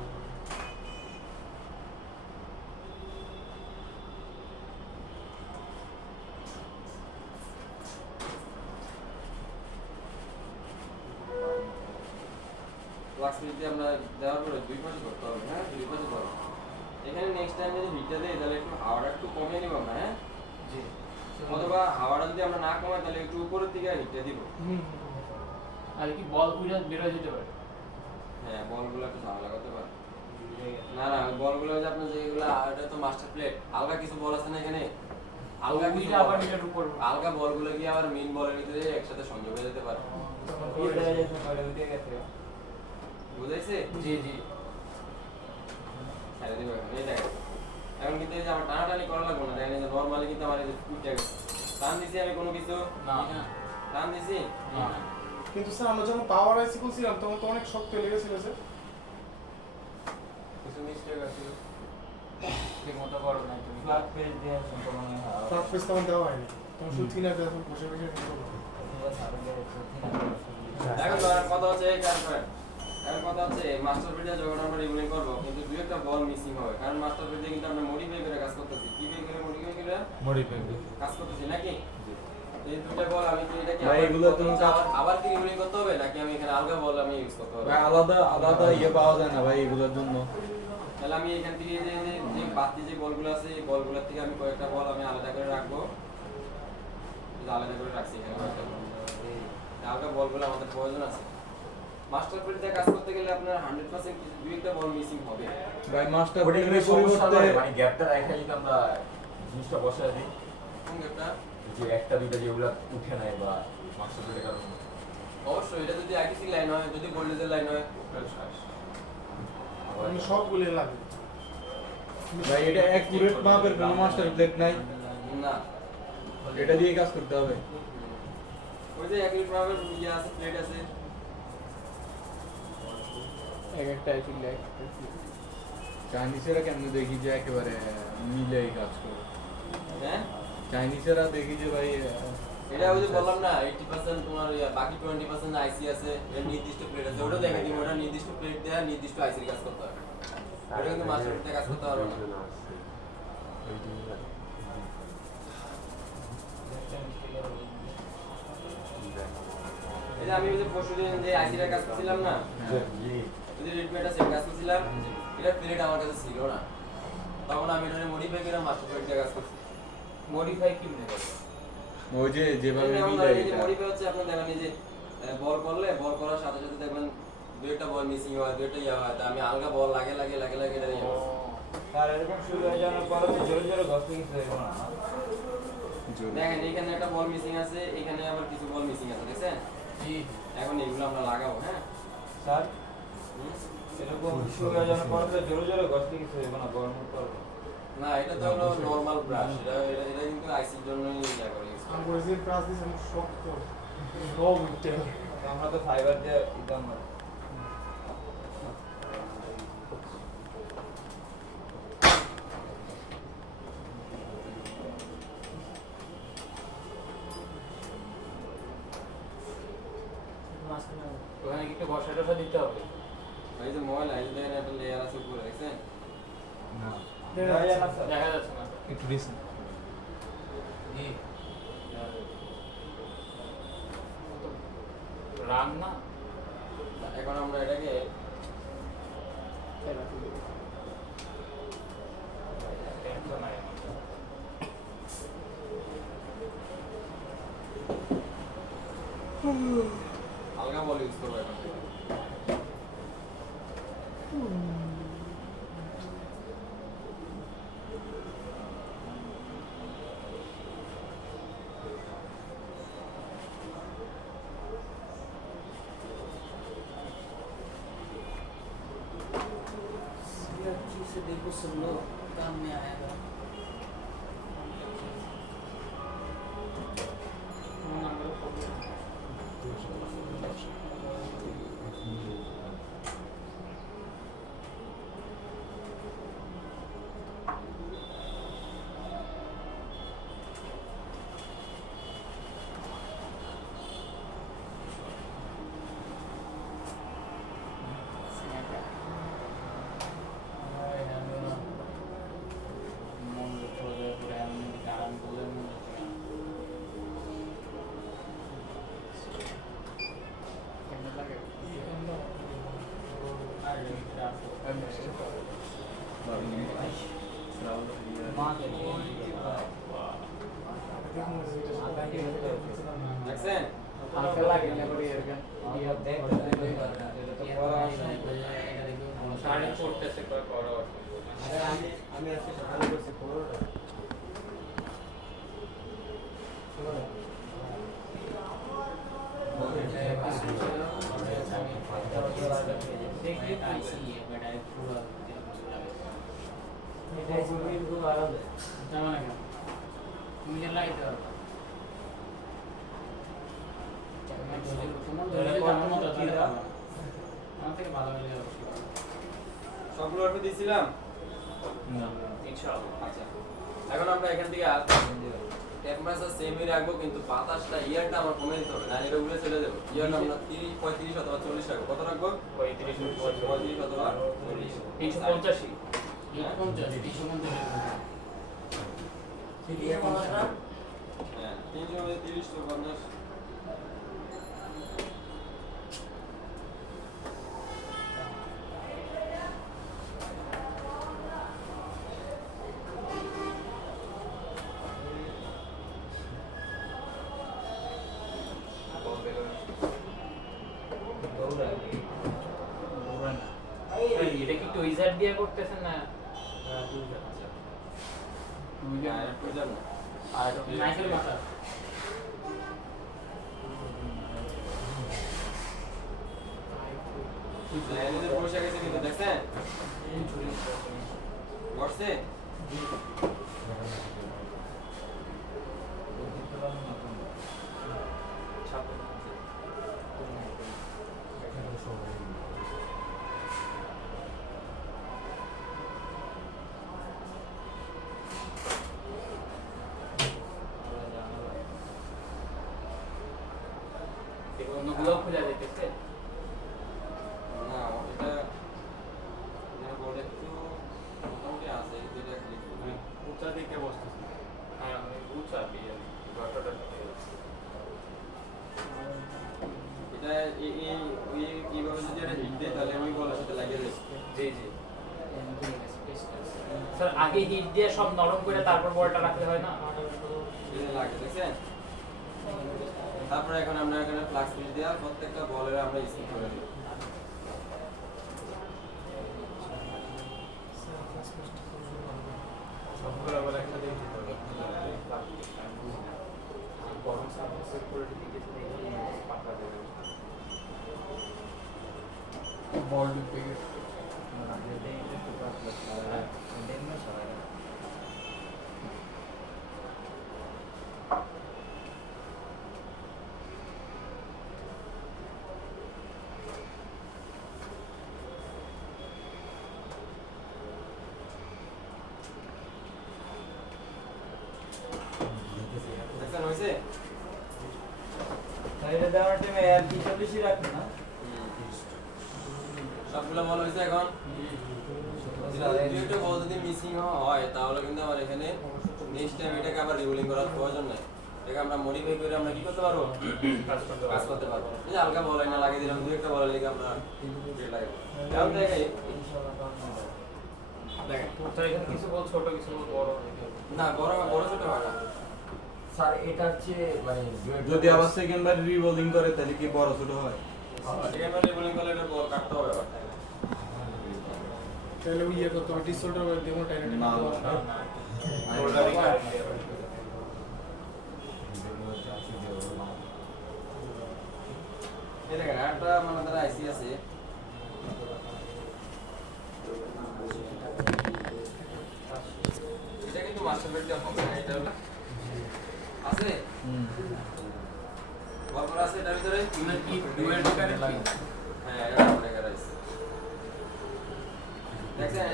প্লাগ স্পেস দিয়ে আমরা দেওয়ার পরে দুই পাশে ধরতে হবে হ্যাঁ দুই পাশে ধরো এখানে নেক্সট টাইম যদি হিটটা দেই তাহলে একটু হাওয়াটা একটু কমিয়ে নিব আমরা হ্যাঁ জি অথবা হাওয়াটা যদি আমরা না কমাই তাহলে একটু উপরের দিকে হিটটা দিব হুম। আর কি বল উইরা বের হয়ে যেতে পারে হ্যাঁ বলগুলো একটু ঝামেলা করতে পারে। না না বলগুলো যে আপনার যেগুলো এটা তো মাস্টার প্লেট, আলগা কিছু বল আছে না এখানে, আলগা কিছু ওইটা আবার এটার উপর আলগা বলগুলো কি আবার মেইন বলের ভিতরে একসাথে সংযোগ হয়ে যেতে পারে। উল্টে গেছে পরে উঠে গেছে বুঝাইছে? জি জি ছেড়ে দিবে এখন, এই দেখেন এখন কিন্তু এই যে আমার টানাটানি করা লাগবে না, দেখেন এই যে নর্মালি কিন্তু আমার এই যে উঠে গেছে, টান দিছি আমি কোনো কিছু, না টান দিছি না কিন্তু স্যার আমরা যখন পাওয়ার আইসি খুলছিলাম তখন তো অনেক শক্ত লেগেছিল স্যার। কিছু মিস্টেক আছে। ঠিক মতো করো না তুমি ফ্ল্যাট পেজ দিয়ে সম্পূর্ণ হয় তার ফেস তখন দেওয়া হয়নি, তখন শুধু থিনার দেওয়া বসে বসে করবো। এখন ধরেন কথা হচ্ছে এই কাজ করেন, এখন কথা হচ্ছে মাস্টার প্লেটে যখন আমরা রিবুলিং করবো কিন্তু দুই একটা বল মিসিং হবে, কারণ মাস্টার প্লেটে কিন্তু আমরা মডিফাই করে কাজ করতেছি, কি করে মডিফাই করে কাজ করতেছি নাকি? এই দুটো বল আমি কি এটা কি ভাই, আবার এগুলো তো আবার কি রিবুলিং করতে হবে নাকি আমি এখানে আলগা বল আমি ইউজ করতে হবে? ভাই আলাদা আলাদা ইয়ে পাওয়া যায় না ভাই এগুলোর জন্য। তাহলে আমি এখান থেকে যে বাতি যে বলগুলো আছে এই বলগুলোর থেকে আমি কয়েকটা বল আমি আলাদা করে রাখবো, এই যে আলাদা করে রাখছি এখানে কয়েকটা বল। এই আলগা বলগুলো আমাদের প্রয়োজন আছে। মাস্টার প্লেট দিয়ে কাজ করতে গেলে আপনার 100% কিছু দুই একটা বল মিসিং হবে। ভাই মাস্টার ওটা প্লেটের কিন্তু সমস্যা পরিবর্তে নয়, মানে গ্যাপটা রেখে যদি আমরা জিনিসটা বসায় দিই, কোন গেটটা? যে একটা দুইটা যেগুলো উঠে নেয় বা মাস্টার প্লেটের কারণে অবশ্যই এটা যদি আইটিসি লাইন হয়, যদি ভোল্টেজের লাইন হয় তাহলে শ্বাস। আমি সবগুলো লাগে। ভাই এটা অ্যাকুরেট মাপের কোনো মাস্টার প্লেট নাই, না এটা দিয়ে কাজ করতে হবে। ওই যে একই ভাবে ইয়ে আছে প্লেট আছে, চাইনিজেরা কেমন দেখি যে একেবারে মিলেই কাজ করে, হ্যাঁ চাইনিজেরা দেখি যে ভাই এটা ওই যে বললাম না 80% তোমার বাকি 20% আইসি আছে, এর নির্দিষ্ট প্লেট আছে, ওটা দেখে দিই, ওটা নির্দিষ্ট প্লেট দেয়া নির্দিষ্ট আইসির কাজ করতে হবে, ওটা কিন্তু মাস্টার প্লেটে কাজ করতে পারবে না। এই যে আমি ওই যে পরশুদিন যে আইসিটার কাজ করছিলাম না, যদি রেডমেড আছে কাজ করছিলাম, এটা প্লেট আমার কাছে ছিল না, তখন আমি এটা মডিফাই করে মাস্টার প্লেট দিয়ে কাজ করছি। মডিফাই কিভাবে করবে ওই যে যেভাবে যেমন মিলে ধরেন এই যে এটা মডিফাই হচ্ছে আপনার দেখেন এই যে বল করলে বল করার সাথে সাথে দেখবেন দুই একটা বল মিসিং হয়, দুই একটা ইয়ে হয়, তা আমি আলগা বল লাগে এটা ইয়ে করছি। আর এরকম শুরু হয়ে যাওয়ার পরে তো জোরে জোরে গস্ত কিছু হইব না জোরে। দেখেন এখানে একটা বল মিসিং আছে, এখানে আবার কিছু বল মিসিং আছে, দেখছেন? জি এখন এগুলো আমরা লাগাবো, হ্যাঁ? স্যার হুম? এরকম শুরু হয়ে যাওয়ার পরে তো জোরে জোরে গস্ত কিছু হইব না গরম করবো না এটা তো হলো নরমাল ব্রাশ, এটা কিন্তু আইসির জন্যই ইয়া করে use করে। আমি বলেছি প্রাস দিয়েছি আমি শক্ত সব উঠতে হবে। তো আমরা তো ফাইবার দিয়ে দিতাম না ওখানে কি একটু বসা টসা দিতে হবে এই যে ময়লা, এই যে দেখেন একটা লেয়ার আছে উপরে, দেখছেন? দেখা যায় না স্যার দেখা যাচ্ছে না একটু রিসেন্ট জি রান না এখন আমরা এটাকে টেনশন নাই আমার আলগা বল ইউজ করবো এখন থেকে। से देखो सुन लो काम में आएगा দেখছেন? হালকা লাগে না করে এরকম ইয়া দেখতে এটা তো বড় শাড়ি পরতেছে কয় বড় আমি আজকে সকালে করছি 15টা সবগুলো অর্ডার দিয়েছিলাম ইনশাআল্লাহ। আচ্ছা এখন আমরা এখান থেকে আর টেম্পারেচার সেমই রাখবো কিন্তু বাতাসটা ইয়ারটা আমার কমে দিতে হবে না এটা উড়ে চলে যাবে ইয়ারটা আমরা 30 35 অথবা 40 রাখবো কত রাখবো 35 35 অথবা 385 হ্যাঁ 300 মধ্যে 30 তো 50 এটা কি টুইজার দিয়ে করতেছেন না হ্যাঁ একটু যাবো আর নাইসের মাথা ল্যান্ডে পয়সা গেছে কিন্তু দেখছেন বসছে অন্যগুলো খুলে যেতেছে না এটা এটা বলে একটু মোটামুটি আছে এটা ক্লিক উঁচা দিকে বসতেছি হ্যাঁ বুঝা দিয়ে ঘটনাটা এটা এই কিভাবে যদি এটা হিট দেয় তাহলে আমি বলার সাথে লাগিয়ে দেব জি জি স্যার আগে হিট দিয়ে সব নরম করে তারপর বলটা রাখতে হয় না এটা লাগে দেখছেন তারপরে এখন আমরা এখানে ফ্লাক্স পিস দেওয়া প্রত্যেকটা বলের আমরা স্কিপ করে দেব সবগুলো আবার একসাথে দিতে হবে গরম সার্ভিসের কোয়ালিটি দিকে পাকা দেবে বল পেয়ে দেখছেন হয়েছে এটা দেওয়ার টাইমে আর কি বেশি রাখবে না সবগুলো বল হয়েছে এখন দুইটা বল যদি মিসিং হয় তাহলে কিন্তু আমার এখানে নেক্সট টাইম এটাকে আবার রিবোলিং করার প্রয়োজন নাই এটাকে আমরা মডিফাই করে আমরা কি করতে পারবো কাজ করতে পারবো এই যে হালকা বল না লাগিয়ে দিলাম দুই একটা বলের লিগে আমরা এটা লাগাবো এখন দেখে দেখেন স্যার এখানে কিছু বল ছোট কিছু বল বড় না বড় বড় ছোট হয় না স্যার এটার চেয়ে মানে যদি আবার সেকেন্ড বার রিবোলিং করে তাহলে কি বড় ছোট হয় এখানে আমরা রিবোলিং করলে এটা বল কাটতে হবে আবার তাহলে ওই ইয়ে করতে হবে ডিসঅর্ডার করে দেবো টাইনে না, এই দেখেন আরেকটা মানে তারা আইসি আছে এটা কিন্তু মাস্টার বেডটা হবে না এটা আছে বল করা আছে এটার ভিতরে কি ডুয়েল কানেক্ট হ্যাঁ এটা আমরা করাইছি দেখছেন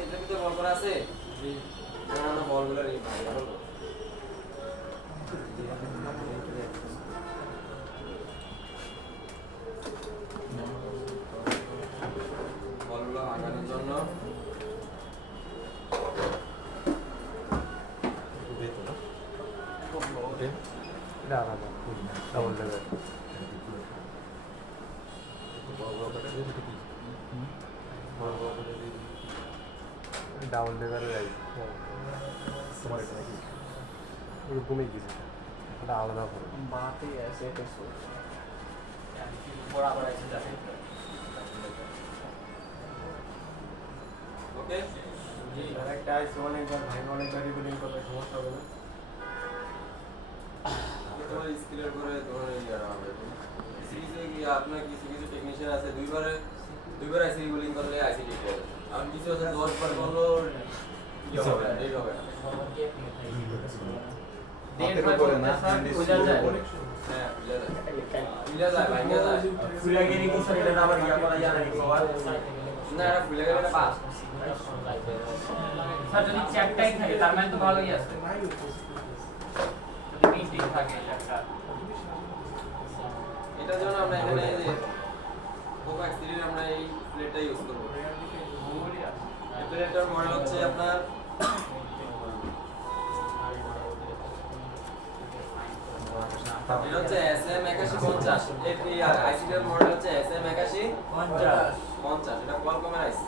এটার ভিতরে বল করা আছে জি আমরা বলগুলো রেডি করব বলগুলো আগানোর জন্য ডাউন লেভেলে তোমার এটা নাকি ওরকমই কিছু এটা আলাদা করে बात ही ऐसे तो सोच बड़ा बड़ा ऐसे जाते ওকে একটা আইসি অনেকবার ভাই অনেকবার রিবিলিং করলে সমস্যা হবে না তোমার স্কিলের উপরে তোমার ইয়ার হবে সিরিজে কি আপনার কিছু কিছু টেকনিশিয়ান আছে দুইবার আইসি রিবিলিং করলে আইসি ঠিক হবে আর কিছু আছে 10 বার করলো ঠিক হবে না ঠিক হবে না डेढ़ बार করে না पूजा जाए হ্যাঁ বুঝা যায় ভাঙা যায় ফুলা গিয়ে কি স্যার এটা আবার ইয়া করা যায় নাকি সবার না এটা ভুলে গেলে এটা পাস স্যার যদি চ্যাটটাই থাকে তার মানে তো ভালোই আছে যদি মিটিং থাকে একটা এটার জন্য আমরা এখানে এই যে কোভাক্স 3 এর আমরা এই প্লেটটা ইউজ করব এই প্লেটটার মডেল হচ্ছে আপনার এটা হচ্ছে SM8150 এই আইসিটার মডেল হচ্ছে SM8150 এটা কোয়ালকমের আইসি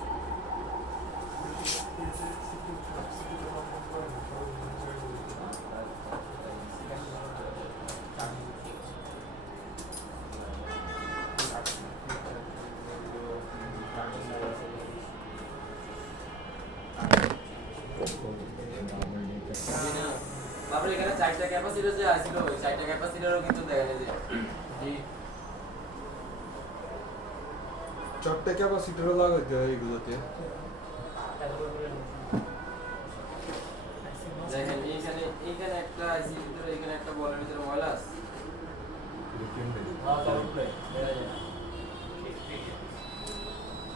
তারপরে এখানে 4টা ক্যাপাসিটর যে আছিল ওই 4টা ক্যাপাসিটরও কিন্তু দেখেন এই যে চারটে ক্যাপাসিটারও লাগাইতে হয় এগুলোতে দেখেন এইখানে একটা আইসি ভিতরে এখানে একটা বলের ভিতরে ময়লা আছে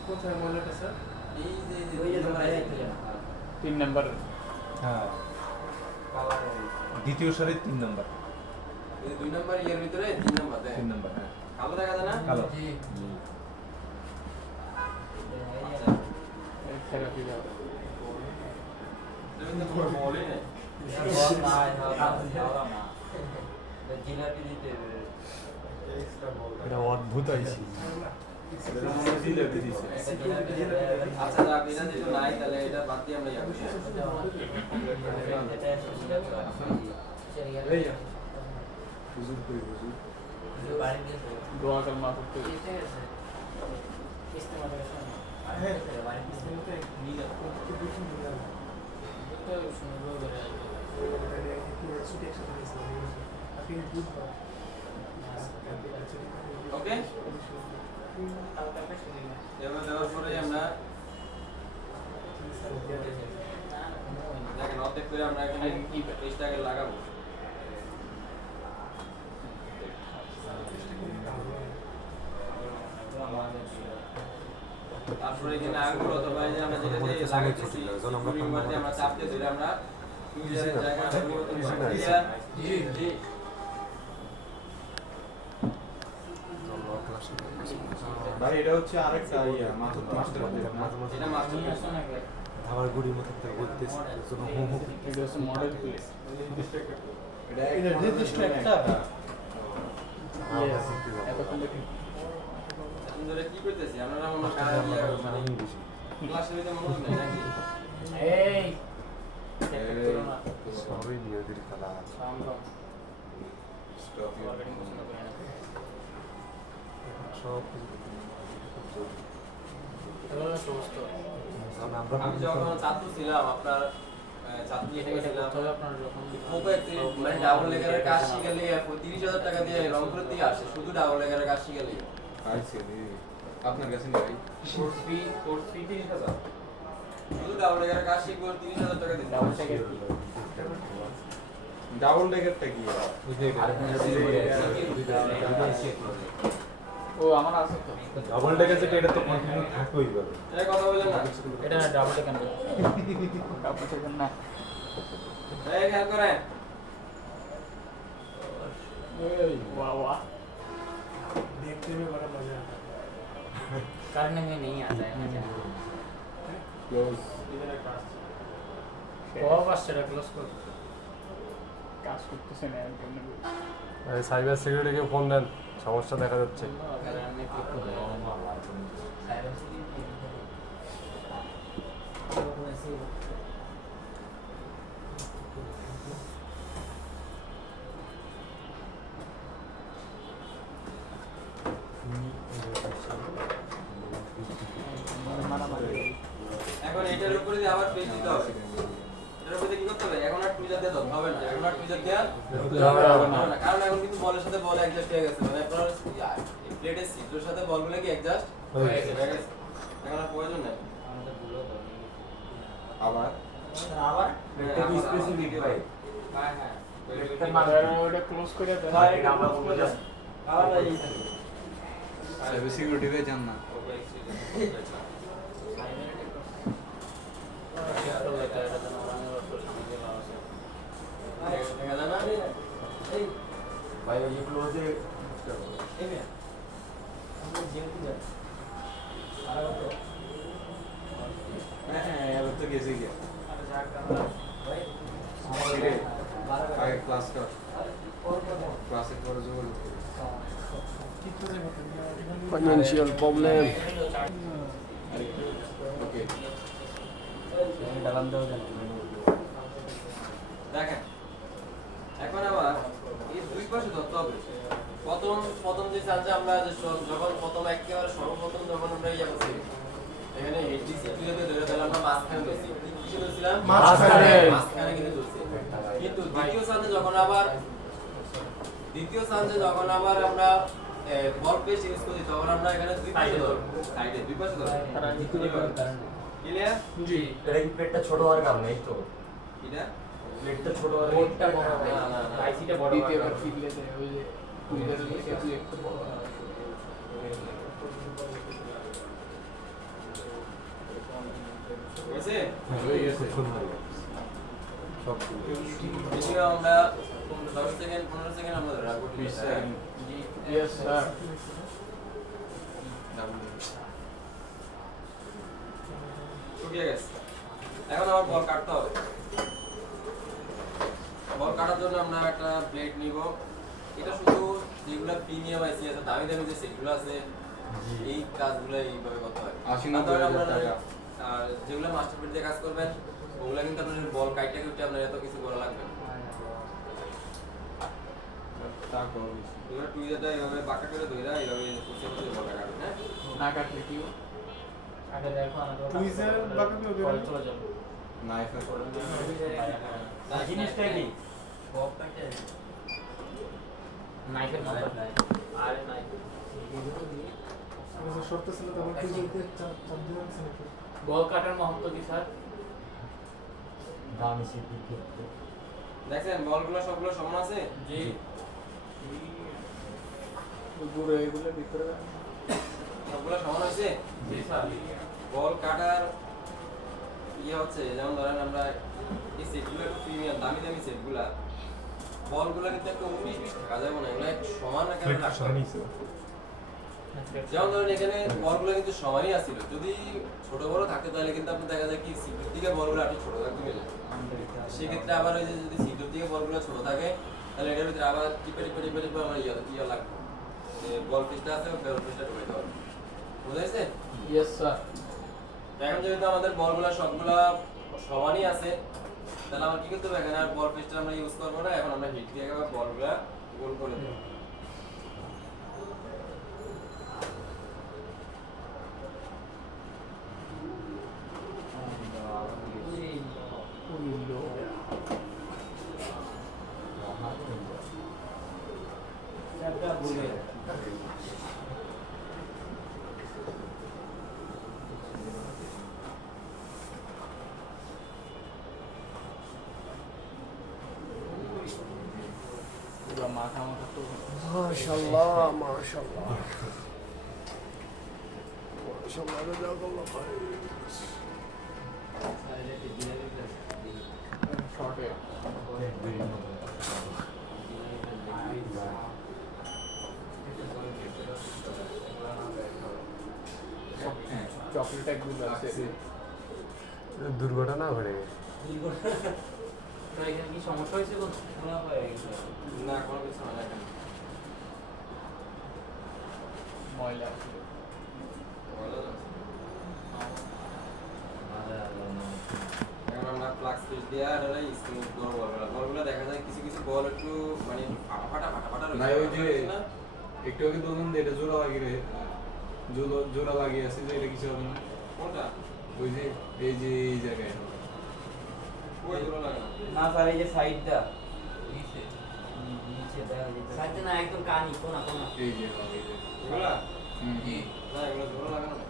কোথায় ময়লাটা স্যার? এই যে ওই যে দুই নম্বর বাইরে IC থেকে। तीन नंबर হ্যাঁ দ্বিতীয় সারির 3 নাম্বার এই যে 2 নম্বর এর ভিতরে 3 নম্বর দেখেন 3 নাম্বার হ্যাঁ কালো দেখা যায় না কালো তুমি তো কোনো বলই না জিলাপি দিতে এটা অদ্ভুত আইসি আচ্ছা যাক এটা যেহেতু নাই তাহলে এটা বাদ দিয়ে আমরা ইয়া করি হুজুর কই হুজুর दुआ कर माफ करते ওকে এবার দেওয়ার পরে আমরা দেখেন অর্ধেক করে আমরা এখানে পেজটাকে লাগাবো তারপরে এখানে আঙ্গুল অথবা এই যে আমরা যেটা দিয়ে লাগাইতেছি স্ক্রুর মধ্যে আমরা চাপ দিয়ে ধরে আমরা ফিউজের জায়গা পরিবর্তন করে জি ভাই এটা হচ্ছে আরেকটা ইয়া মাস্টার এটা মাস্টার আমার গুড়ির মতো বলতেছে मॉडल प्लेस এটা নির্দিষ্ট একটা এখন ধরে কি করতেছি আমরা মনে কাজ মানে ক্লাসের ভিতরে মনোযোগ নেই নাকি এই সবই নিয়ে দিল খেলা शाम को স্টপ সব আমি যখন ছাত্র ছিলাম আপনার ছাত্র ছিলাম পোকো একটি মানে ডাবল লেগারের কাজ শিখালে 30,000 টাকা দিয়ে রংপুর থেকে আসে শুধু ডাবল লেগারের কাজ শিখালে আইছে আপনার কাছে নেই ভাই कोर्स फी 30,000 শুধু ডাবল লেগারের কাজ শিখবো 30,000 টাকা দিতে डाबल टिकट ডাবল ডেকারটা কি ও আমার আছে তো ডাবল ডেকার যেটা এটা তো কন্টিনিউ থাকবেই পাবে এটা কথা বলেন না এটা না ডাবল টিকট ডাবল টিকট না এই খেয়াল করেন वाह वाह देखने में बड़ा मजा आता है करने में नहीं आता है मजा ক্লোজ बहुत बस चला क्लोज कर কাজ করতেছে না একদম সাইবার সিকিউরিটিকে ফোন দেন সমস্যা দেখা যাচ্ছে দিয়ে ধরতে হবে না, এখন আর টুইজার দিয়ে হবে না। কারণ এখন কিন্তু বলের সাথে বল অ্যাডজাস্ট হয়ে গেছে, মানে আপনার প্লেটের ছিদ্রের সাথে বলগুলো কি অ্যাডজাস্ট হয়ে গেছে, এখন আর প্রয়োজন নেই। আবার আবার একটু স্পেসিফিক ভাই হ্যাঁ হ্যাঁ ওটা ক্লোজ করে দেন। ভাই এটা close করে দাও। আবার এই সাইবার সিকিউরিটি পেয়ে যান না। দেখা যায় না? এই ভাই ওই ক্লোজে এই মেয়ে আমরা জিম কি যাই আর কত হ্যাঁ এবার তো গেছে গিয়া ভাই রে, বারো আগে ক্লাস কর, ওর কত ক্লাসের পরে যোগাযোগ করি। Financial problem. ওকে ডালাম দেওয়া যায় দেখেন এখন আবার এই দুই পাশে ধরতে হবে। প্রথম যে চান্সে আমরা যে যখন প্রথম একেবারে সর্বপ্রথম যখন আমরা ইয়ে করছি এখানে এইচডিসি দুইটাতে ধরে দিলাম, আমরা মাঝখানে ধরছি, কিসে ধরছিলাম? মাঝখানে কিন্তু ধরছি। কিন্তু দ্বিতীয় চান্সে যখন আবার আমরা বল পেস ইউজ করি তখন আমরা এখানে দুই পাশে ধরব, সাইডে দুই পাশে ধরব। ক্লিয়ার? জি। এটা কি প্লেটটা ছোট হওয়ার কারণে এই তো এটা প্লেটটা ছোট হওয়ার বোর্ডটা বড় হবে না, না, না। আইসিটা বড় দ্বিতীয় হবে বার ফিরলে দেয় ওই যে টুইটারের লিখে তুই একটু বড় হয়েছে? হয়ে গেছে। সব বেশি আমরা 10 সেকেন্ড 15 সেকেন্ড আমরা ধরে রাখবো। 20 সেকেন্ড ইয়েস স্যার। শুকিয়ে গেছে। এখন আবার বল কাটতে হবে। বল কাটার জন্য আমরা একটা প্লেট নিব। এটা শুধু যেগুলা প্রিমিয়াম আইসি আছে, দামি দামি যে সেটগুলো আছে, এই কাজগুলো এইভাবে করতে হয়। 80-90 হাজার টাকা। আর যেগুলো মাস্টার প্লেট দিয়ে কাজ করবেন ওগুলা কিন্তু আপনার বল কাইটা করতে আপনার এত কিছু করা লাগবে না। তারপর এগুলো টুইজারটা এইভাবে বাঁকা করে ধইরা এইভাবে কুচিয়ে কুচিয়ে বলটা কাটবেন, হ্যাঁ? না কাটলে কি আগে দেখো না তো টুইজার বাকি কি হবে? চলে যাবে নাইফে করে জিনিসটা কি নাইফের মতো আরে নাইফ শর্ত ছিল তো আমার টুইজার চাপ দিতে নাকি? বল কাটার মহত্ব কি স্যার? দামি সিপি ক্ষেত্রে দেখছেন বলগুলো সবগুলো সমান আছে? জি গুড়ো এগুলো ভিতরে সবগুলো সমান হয়েছে? জি স্যার বল কাটার ইয়ে হচ্ছে, যেমন ধরেন আমরা এই সেটগুলো একটু প্রিমিয়াম দামি দামি সেটগুলা, বলগুলো কিন্তু একটা 19-20 টাকা যাবে না, এগুলো এক সমান একেবারে রাখতে হবে। যেমন ধরেন এখানে বলগুলো কিন্তু সমানই আসছিল, যদি ছোট বড় থাকতে তাহলে কিন্তু আপনি দেখা যায় কি সিটের দিকে বলগুলো একটু ছোট থাকতে মিলে, সেক্ষেত্রে আবার ওই যে যদি সিটের দিকে বলগুলো ছোট থাকে তাহলে এটার ভিতরে আবার টিপে আমার ইয়ে লাগবে, যে বল পিসটা আছে বল পিসটা ঢুকাইতে হবে। বুঝা গেছে? Yes sir. এখন যেহেতু আমাদের বলগুলো সবগুলা সমানই আছে তাহলে আমরা কি করতে হবে, এখানে আর বল পিসটা আমরা ইউজ করবো না, এখন আমরা হিট দিয়ে একেবারে বলগুলা গোল করে দেবো। একটা বলে পুরো মাথা মাথা তো মাশাআল্লাহ মাশাআল্লাহ মাশাআল্লাহ জাযাকাল্লাহ খাইর। শর্টে চকলেট একগুলো আছে। দুর্ঘটনা ঘটে গেছে এখানে কি সমস্যা হয়েছে কোন শোনা হয়ে গেছে না কোনো কিছু হয় না এখানে। ময়লা ভালো আছে। এখন আমরা ফ্লাক্স সুইচ দিয়ে আর হলো স্মুথ করব বলগুলো দেখা যায় কিছু কিছু বল একটু মানে ফাটা রয়েছে। না ওই যে না? একটু আগে বললাম যে এটা জোড়া লাগিয়ে জোড়া লাগিয়ে আছে যে এটা কিছু হবে না। কোনটা? ওই যে এই জায়গায় ওই গুলো লাগানো না স্যার এই যে সাইডটা নিচে দেখা যেতে সাইডে না একদম কানি কোনা কোনা এই যে এই যে এগুলা হুম না এগুলো জোড়া লাগানো না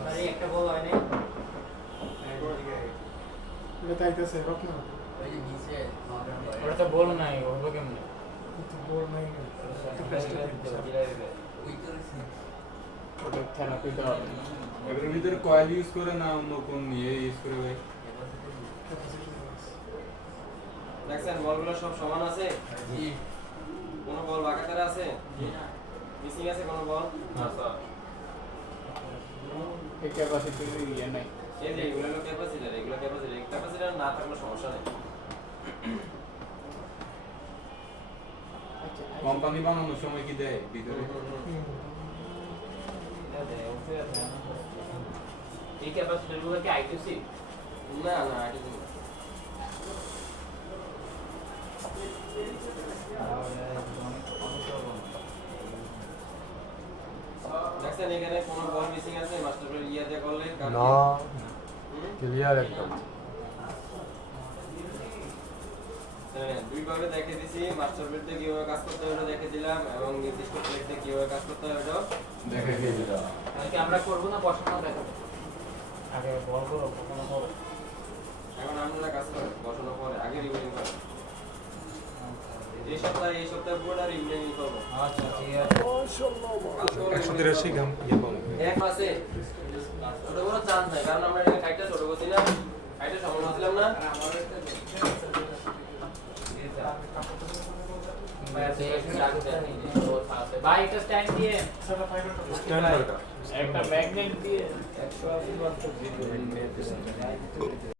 আরে একটা বল হয় না এটা তাইতেছে রক না ওই যে নিচে ওটা তো বল নাই হলো কেমনে তো বল নাই ওই তো রয়েছে। ওটা থেরাপি দেওয়া এগুলোর ভিতরে কয়েল ইউজ করে না অন্য কোন ইয়ে ইউজ করে ভাই দেখছেন বলগুলো সব সমান আছে জি কোনো বল বাঁকাতারে আছে জি না মিসিং আছে কোনো বল না স্যার এই ক্যাপাসিটি ইয়ে নাই এই যে এগুলো হলো ক্যাপাসিটর এগুলো ক্যাপাসিটর না থাকলে সমস্যা নেই কোম্পানি বানানোর সময় কি দেয় ভিতরে এই ক্যাপাসিটর গুলো কি I2C না না এটা তো না। দেখছেন এখানে কোনো বল মিসিং আছে মাস্টার প্লেয়ার ইয়া দিয়ে করলে না ক্লিয়ার একদম দুই ভাবে দেখে দিছি মাস্টার প্লেটে কিভাবে কাজ করতে হবে ওটা দেখে দিলাম এবং নির্দিষ্ট প্লেটে কিভাবে কাজ করতে হবে ওটা দেখে দিলাম নাকি আমরা করব না বসানো দেখাবো আগে বল করো কখনো করো এখন আপনারা কাজ করেন বসানোর পরে আগে রিভিউ করেন এই সপ্তাহে পুরোটা রিভিউ করবো আচ্ছা ঠিক আছে 183 গ্রাম ইয়ে পাবো এক মাসে ছোট বড় চান্স নাই কারণ আমরা এটা খাইটা ছোট করছি না খাইটা সমান করছিলাম না ভাই একটা স্ট্যান্ড দিয়ে স্ট্যান্ড দরকার একটা ম্যাগনেট দিয়ে 180 ওয়াট তো